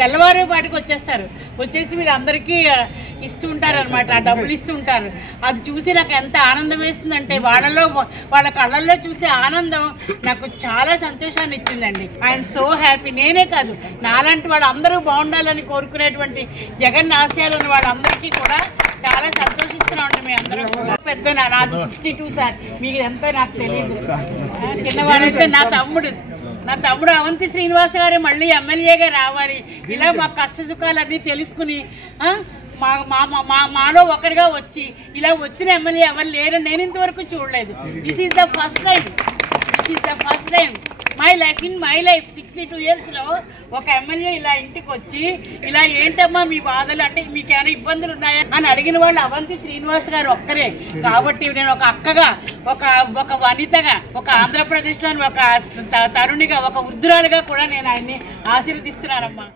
తెల్లవారు వాటికి వచ్చేస్తారు, వచ్చేసి వీళ్ళందరికీ ఇస్తూ ఉంటారు అనమాట, డబ్బులు ఇస్తూ ఉంటారు. అది చూసి నాకు ఎంత ఆనందం వేస్తుందంటే వాళ్ళ కళ్ళల్లో చూసే ఆనందం నాకు చాలా సంతోషాన్ని ఇచ్చిందండి. I'm so happy. నేనే కాదు, నాలాంటి వాళ్ళందరూ బాగుండాలని కోరుకునేటువంటి జగన్ ఆశయాలు ఉన్న వాళ్ళందరికీ కూడా చాలా సంతోషిస్తున్నామండి. మీ అందరూ పెద్ద నాది 62 సార్, మీకు ఎంతో నాకు తెలియదు. చిన్నవాడైతే నా తమ్ముడు అవంతి శ్రీనివాస్ గారు మళ్ళీ ఎమ్మెల్యేగా రావాలి, ఇలా మా కష్ట సుఖాలన్నీ తెలుసుకుని మాలో ఒకరిగా వచ్చి ఇలా వచ్చిన ఎమ్మెల్యే ఎవరు లేరు, నేను ఇంతవరకు చూడలేదు. This is the first time my life 62 yearsలో ఒక ఎమ్మెల్యే ఇలా ఇంటికి వచ్చి ఇలా ఏంటమ్మా మీ బాధలు, అంటే మీకు ఏమైనా ఇబ్బందులు ఉన్నాయా అని అడిగిన వాళ్ళు అవంతి శ్రీనివాస్ గారు ఒక్కరే. కాబట్టి నేను ఒక అక్కగా, ఒక వనితగా, ఒక ఆంధ్రప్రదేశ్లోని ఒక తరుణిగా, ఒక వృద్ధురాలుగా కూడా నేను ఆయన్ని ఆశీర్వదిస్తున్నానమ్మా.